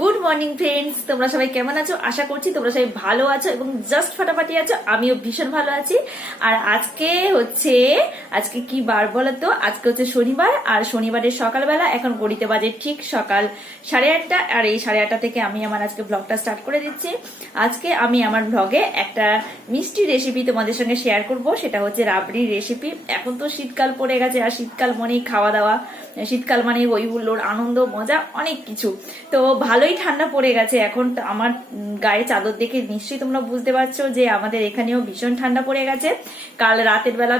Good morning friends, তোমরা সবাই কেমন আছো? আশা করছি তোমরা সবাই ভালো আছো এবং জাস্ট ফাটাফাটি আছো। আমিও ভীষণ ভালো আছি। আর আজকে কি বার বলো তো? আজকে হচ্ছে শনিবার, আর শনিবারের সকালবেলা এখন ঘড়িতে বাজে ঠিক সকাল 8:30। আর এই 8:30 থেকে আমি আমার আজকে ব্লগটা স্টার্ট করে দিচ্ছি। আজকে আমি আমার ব্লগে একটা মিষ্টি রেসিপি তোমাদের সঙ্গে শেয়ার করব। সেটা হচ্ছে রাবড়ির রেসিপি। এখন তো শীতকাল পড়ে গেছে, আর শীতকাল মানেই খাওয়া দাওয়া, শীতকাল মানে ওই হুল্লোড়, আনন্দ, মজা, অনেক কিছু। তো ভালোই ঠান্ডা পড়ে গেছে এখন। আমার গায়ে চাদর দেখে নিশ্চয়ই তোমরা বুঝতে পারছো যে আমাদের এখানেও ভীষণ ঠান্ডা পড়ে গেছে। কাল রাতের বেলা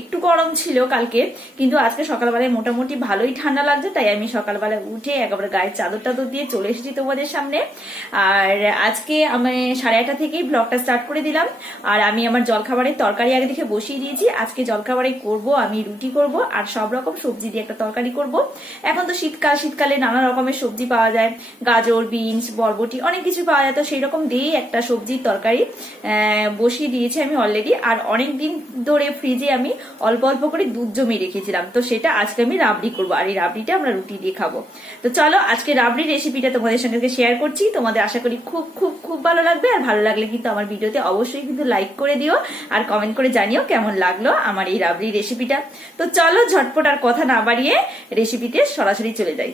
একটু গরম ছিল কালকে, কিন্তু আজকে সকালবেলায় মোটামুটি ভালোই ঠান্ডা লাগছে। তাই আমি সকালবেলা উঠে একেবারে গায়ে চাদর টাদর দিয়ে চলে এসেছি তোমাদের সামনে। আর আজকে আমি 8:30 থেকেই ব্লগটা স্টার্ট করে দিলাম। আর আমি আমার জলখাবারের তরকারি আগে দেখে বসিয়ে দিয়েছি। আজকে জলখাবারে করব আমি রুটি করব, আর সব রকম সবজি দিয়ে একটা তরকারি করব। এখন তো শীতকালে নানা রকমের সবজি পাওয়া যায়, গাজর, বিনস, বরবটি, অনেক কিছু পাওয়া যায়। তো সেই রকম দিয়েই একটা সবজির তরকারি বসিয়ে দিয়েছি আমি অলরেডি। আর অনেক দিন ধরে ফ্রিজে আমি অল্প অল্প করে দুধ জমিয়ে রেখেছিলাম, তো সেটা আজকে আমি রাবড়ি করবো। আর এই রাবড়িটা আমরা রুটি দিয়ে খাবো। তো চলো আজকে রাবড়ির রেসিপিটা তোমাদের সঙ্গে শেয়ার করছি। তোমাদের আশা করি খুব খুব খুব ভালো লাগবে। আর ভালো লাগলে কিন্তু আমার ভিডিওতে অবশ্যই কিন্তু লাইক করে দিও, আর কমেন্ট করে জানিও কেমন লাগলো আমার এই রাবড়ির রেসিপিটা। তো চলো ঝটপট আর কথা না বাড়িয়ে রেসিপিতে সরাসরি চলে যাই।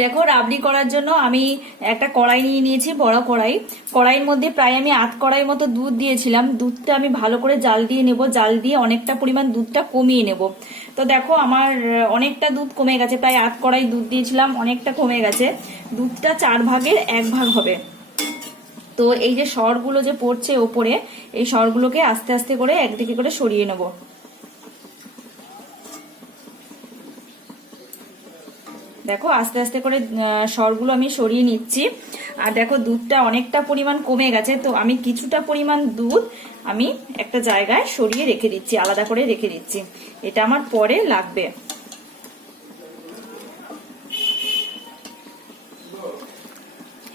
দেখো, রাবড়ি করার জন্য আমি একটা কড়াই নিয়ে নিয়েছি, বড় কড়াই। কড়াইয়ের মধ্যে প্রায় আমি 8 কড়াই মতো দুধ দিয়েছিলাম। দুধটা আমি ভালো করে জাল দিয়ে নেব, জাল দিয়ে অনেকটা পরিমাণ দুধটা কমিয়ে নেব। তো দেখো আমার অনেকটা দুধ কমে গেছে, প্রায় 8 কড়াই দুধ দিয়েছিলাম, অনেকটা কমে গেছে। দুধটা 4 ভাগের 1 ভাগ হবে। তো এই যে সরগুলো যে পড়ছে ওপরে, এই সরগুলোকে আস্তে আস্তে করে একদিকে করে সরিয়ে নেব। দেখো আস্তে আস্তে করে সরগুলো আমি সরিয়ে নিচ্ছি। আর দেখো দুধটা অনেকটা পরিমাণ কমে গেছে, তো আমি কিছুটা পরিমাণ দুধ আমি একটা জায়গায় সরিয়ে রেখে দিচ্ছি, আলাদা করে রেখে দিচ্ছি। এটা আমার পরে লাগবে।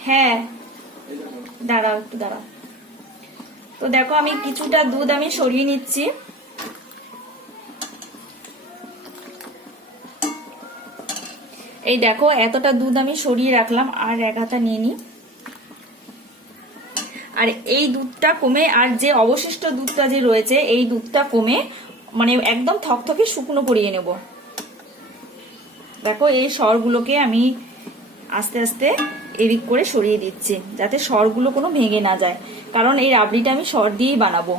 হ্যাঁ, দাঁড়াও একটু দাঁড়াও। তো দেখো আমি কিছুটা দুধ আমি সরিয়ে নিচ্ছি। এই দেখো এতটা দুধ আমি সরিয়ে রাখলাম, আর 1 হাতা নিয়ে নিই। আর এই দুধটা কমে, আর যে অবশিষ্ট দুধটা যে রয়েছে এই দুধটা কমে মানে একদম থকথকে শুকনো করিয়ে নেব। দেখো এই সরগুলোকে আমি আস্তে আস্তে এদিক করে সরিয়ে দিচ্ছি, যাতে সরগুলো কোনো ভেঙে না যায়, কারণ এই রাবড়িটা আমি সর দিয়েই বানাবো।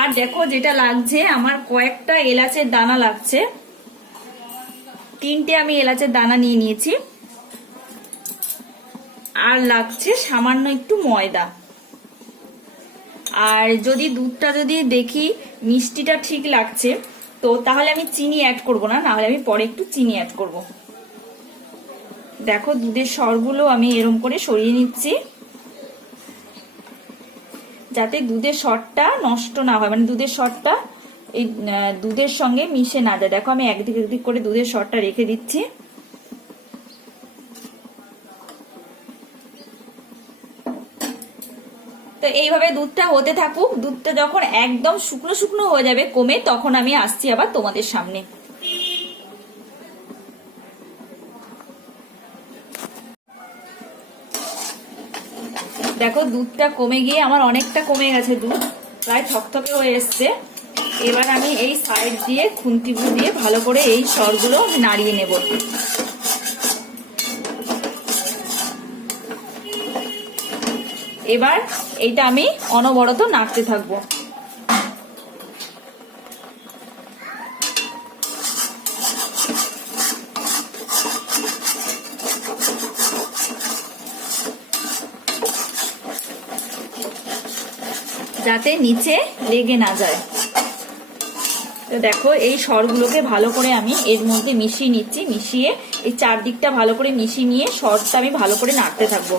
আর দেখো যেটা লাগছে, আমার কয়েকটা এলাচের দানা লাগছে। 3টে আমি এলাচের দানা নিয়ে নিয়েছি। আর লাগছে সামান্য একটু ময়দা। আর যদি দুধটা যদি দেখি মিষ্টিটা ঠিক লাগছে, তো তাহলে আমি চিনি অ্যাড করব না, নাহলে আমি পরে একটু চিনি অ্যাড করব। দেখো দুধের সরগুলো আমি এরম করে সরিয়ে নিচ্ছি, যাতে দুধের সরটা নষ্ট না হয়, মানে দুধের সরটা এই দুধের সঙ্গে মিশে না যায়। দেখো আমি একদিক একদিক করে দুধের সরটা রেখে দিচ্ছি। তো এইভাবে দুধটা হতে থাকুক। দুধটা যখন একদম শুকনো শুকনো হয়ে যাবে কমে, তখন আমি আসছি আবার তোমাদের সামনে। দেখো দুধটা কমে গিয়ে আমার অনেকটা কমে গেছে, দুধ প্রায় থকথকে হয়ে এসছে। এবার আমি এই সাইড দিয়ে খুন্তি দিয়ে ভালো করে এই সরগুলো নাড়িয়ে নেব। এবার এইটা আমি অনবরত নাড়তে থাকবো। যাতে নিচে লেগে না যায়। তো দেখো এই সরগুলোকে ভালো করে আমি এর মধ্যে মিশিয়ে নিচ্ছি। মিশিয়ে এই চারদিকটা ভালো করে মিশিয়ে নিয়ে সরটা আমি ভালো করে নাড়তে থাকবো।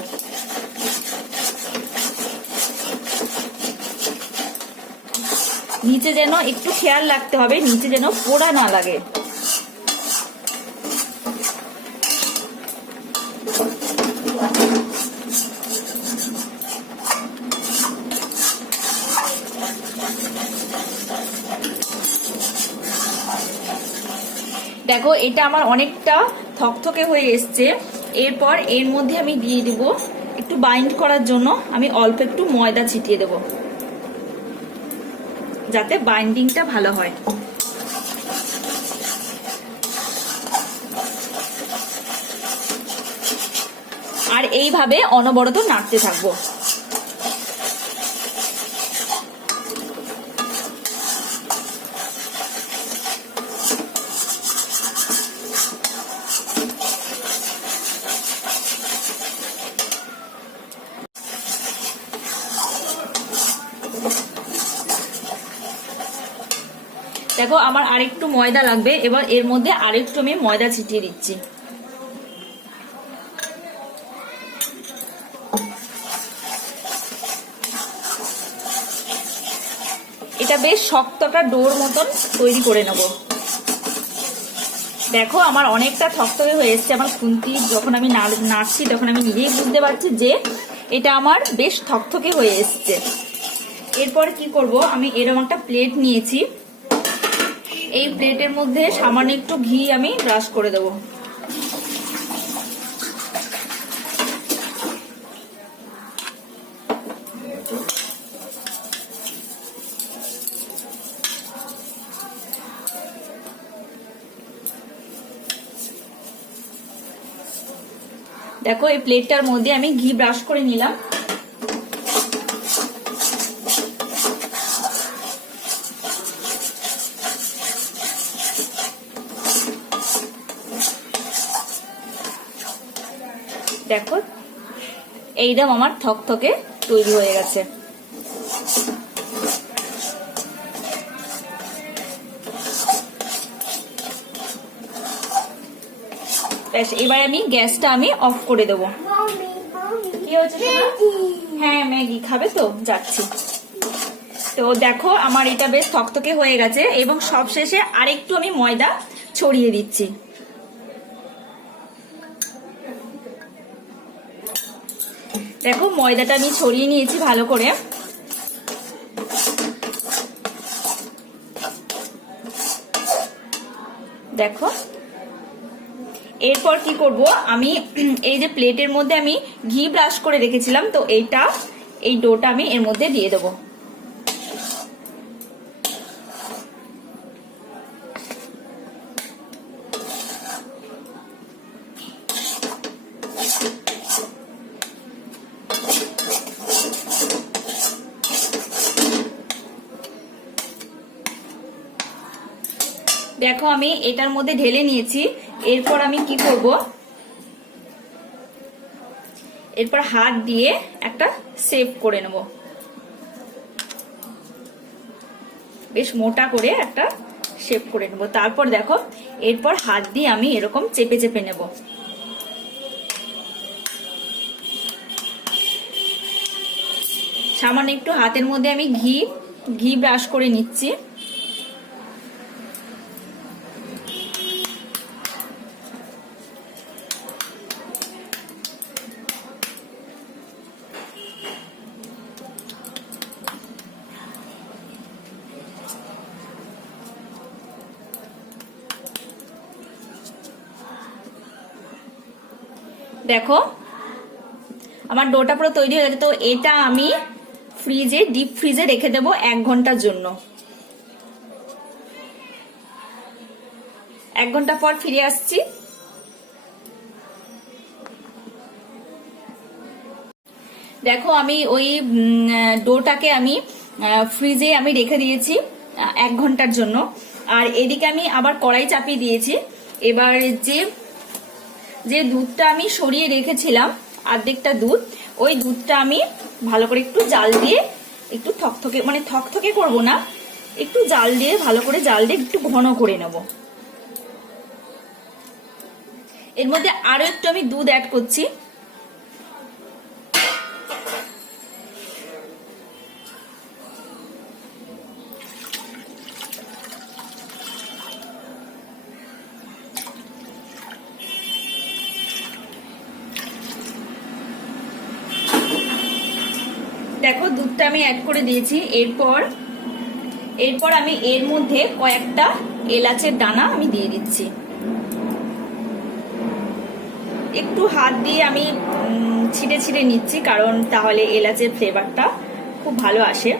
নিচে যেন একটু খেয়াল রাখতে হবে, নিচে যেন পোড়া না লাগে। দেখো দেখো এটা আমার অনেকটা থকথকে হয়ে এসছে। এরপর এর মধ্যে আমি দিয়ে দিব একটু বাইন্ড করার জন্য আমি অল্প একটু ময়দা ছিটিয়ে দেব, যাতে বাইন্ডিংটা ভালো হয়। আর এইভাবে অনবরত নাড়তে থাকবো। দেখো আমার আরেকটু ময়দা লাগবে, এবার এর মধ্যে আরেকটু আমি ময়দা ছিটিয়ে দিচ্ছি। এটা বেশ শক্ত একটা ডোর মতন তৈরি করে নেব। দেখো আমার অনেকটা থকথকে হয়ে এসছে। আমার খুন্তি যখন আমি নাড়ছি তখন আমি নিজেই বুঝতে পারছি যে এটা আমার বেশ থকথকে হয়ে এসছে। এরপর কি করব, আমি এরকম একটা প্লেট নিয়েছি, এই প্লেটের মধ্যে সামান্য একটু ঘি আমি ব্রাশ করে দেব। দেখো এই প্লেটটার মধ্যে আমি ঘি ব্রাশ করে নিলাম। দেখো এইরকম আমার থকথকে তৈরি হয়ে গেছে। এবার আমি গ্যাসটা অফ করে দেবো। কি হচ্ছে? হ্যাঁ ম্যাগি খাবে তো, যাচ্ছি। তো দেখো আমার এটা বেশ থকথকে হয়ে গেছে এবং সবশেষে আরেকটু আমি ময়দা ছড়িয়ে দিচ্ছি। দেখো ময়দাটা আমি ছড়িয়ে নিয়েছি ভালো করে। দেখো এরপর কি করব, আমি এই যে প্লেটের মধ্যে আমি ঘি ব্রাশ করে রেখেছিলাম, তো এই ডোটা আমি এর মধ্যে দিয়ে দেবো। দেখো আমি এটার মধ্যে ঢেলে নিয়েছি। এরপর আমি কি করব, এরপর হাত দিয়ে একটা শেপ করে নেব, বেশ মোটা করে একটা শেপ করে নেব। তারপর দেখো এরপর হাত দিয়ে আমি এরকম চেপে চেপে নেব। সামান্য একটু হাতের মধ্যে আমি ঘি ব্রাশ করে নিচ্ছি। দেখো আমার ডোটা পুরো তৈরি হয়ে গেছে। তো এটা আমি ডিপ ফ্রিজে রেখে দেবো 1 ঘন্টার জন্য। 1 ঘন্টা পর ফিরে আসছি। দেখো আমি ওই ডোটাকে আমি ফ্রিজে রেখে দিয়েছি 1 ঘন্টার জন্য। আর এদিকে আমি আবার কড়াই চাপিয়ে দিয়েছি। এবার যে দুধটা আমি সরিয়ে রেখেছিলাম, অর্ধেকটা দুধ, ওই দুধটা আমি ভালো করে একটু জাল দিয়ে একটু থকথকে করব না, একটু জাল দিয়ে ভালো করে একটু ঘন করে নেব। এর মধ্যে আরো একটু আমি দুধ অ্যাড করছি। দেখো দুধটা আমি অ্যাড করে দিয়েছি। এরপর আমি এর মধ্যে কয়েকটা এলাচের দানা আমি দিয়ে দিচ্ছি। একটু হাত দিয়ে আমি ছিটে ছিটে নিচ্ছি, কারণ তাহলে এলাচের ফ্লেভারটা খুব ভালো আসে।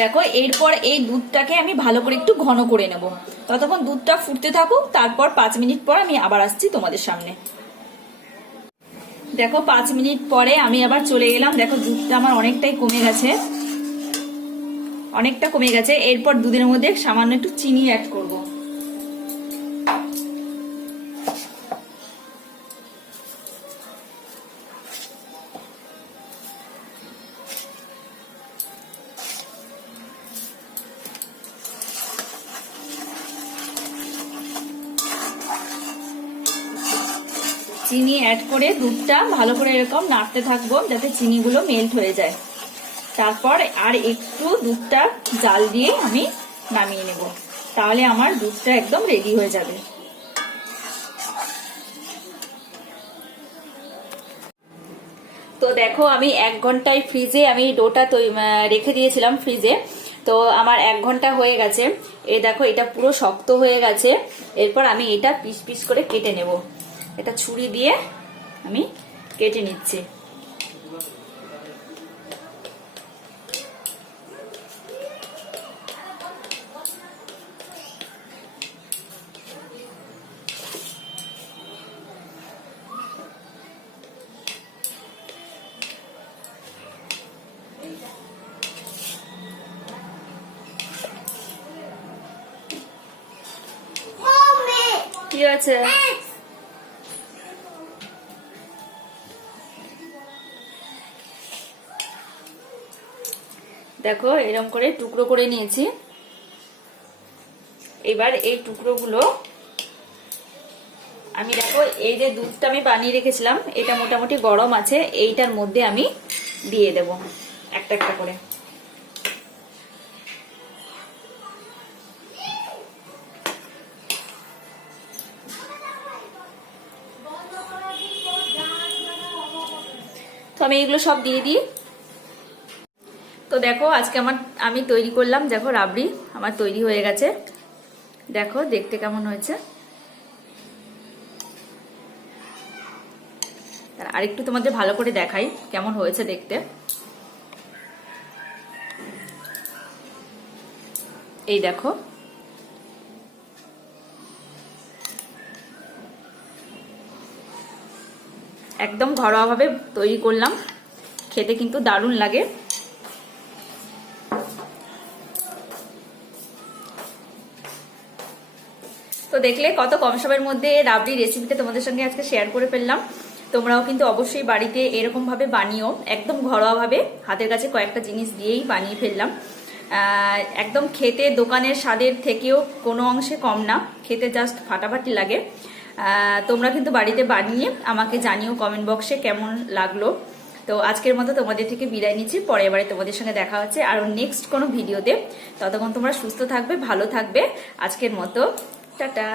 দেখো এরপর এই দুধটাকে আমি ভালো করে একটু ঘন করে নেব। ততক্ষণ দুধটা ফুটতে থাকুক, তারপর 5 মিনিট পর আমি আবার আসছি তোমাদের সামনে। দেখো 5 মিনিট পরে আমি আবার চলে এলাম। দেখো দুধটা আমার অনেকটাই কমে গেছে, অনেকটা কমে গেছে। এরপর দুধের মধ্যে সামান্য একটু চিনি অ্যাড করব। চিনি অ্যাড করে দুধটা ভালো করে এরকম নাড়তে থাকবো যাতে চিনিগুলো মেল্ট হয়ে যায়। তারপর আর একটু দুধটা জাল দিয়ে আমি নামিয়ে নেব, তাহলে আমার দুধটা একদম রেডি হয়ে যাবে। তো দেখো আমি 1 ঘন্টায় ফ্রিজে আমি ডোটা রেখে দিয়েছিলাম ফ্রিজে। তো আমার 1 ঘন্টা হয়ে গেছে। এই দেখো এটা পুরো শক্ত হয়ে গেছে। এরপর আমি এটা পিস পিস করে কেটে নেব। এটা ছুরি দিয়ে আমি কেটে নিচ্ছি। কি আছে? দেখো এরকম করে টুকরো করে নিয়েছি। এবার এই টুকরোগুলো আমি দেখো এই যে দুধটা আমি বানিয়ে রেখেছিলাম, এটা মোটামুটি গরম আছে, এইটার মধ্যে আমি দিয়ে দেব একটা একটা করে। তো আমি এগুলো সব দিয়ে দিই। তো দেখো আজকে আমি তৈরি করলাম, দেখো রাবড়ি আমার তৈরি হয়ে গেছে। দেখো দেখতে কেমন হয়েছে। আরেকটু তোমাদের ভালো করে দেখাই কেমন হয়েছে দেখতে। এই দেখো একদম ঘরোয়াভাবে তৈরি করলাম, খেতে কিন্তু দারুণ লাগে। তো দেখলে কত কম সময়ের মধ্যে রাবড়ি রেসিপিটা তোমাদের সঙ্গে আজকে শেয়ার করে ফেললাম। তোমরাও কিন্তু অবশ্যই বাড়িতে এরকম ভাবে বানিও, একদম ঘরোয়া ভাবে হাতের কাছে কয়েকটা জিনিস দিয়েই বানিয়ে ফেললাম। একদম খেতে দোকানের স্বাদের থেকেও কোনো অংশে কম না, খেতে জাস্ট ফাটাফাটি লাগে। তোমরা কিন্তু বাড়িতে বানিয়ে আমাকে জানিও কমেন্ট বক্সে কেমন লাগলো। তো আজকের মতো তোমাদের থেকে বিদায় নিচ্ছি, পরে এবারে তোমাদের সঙ্গে দেখা হচ্ছে আরো নেক্সট কোনো ভিডিওতে। ততক্ষণ তোমরা সুস্থ থাকবে, ভালো থাকবে। আজকের মতো টাটা।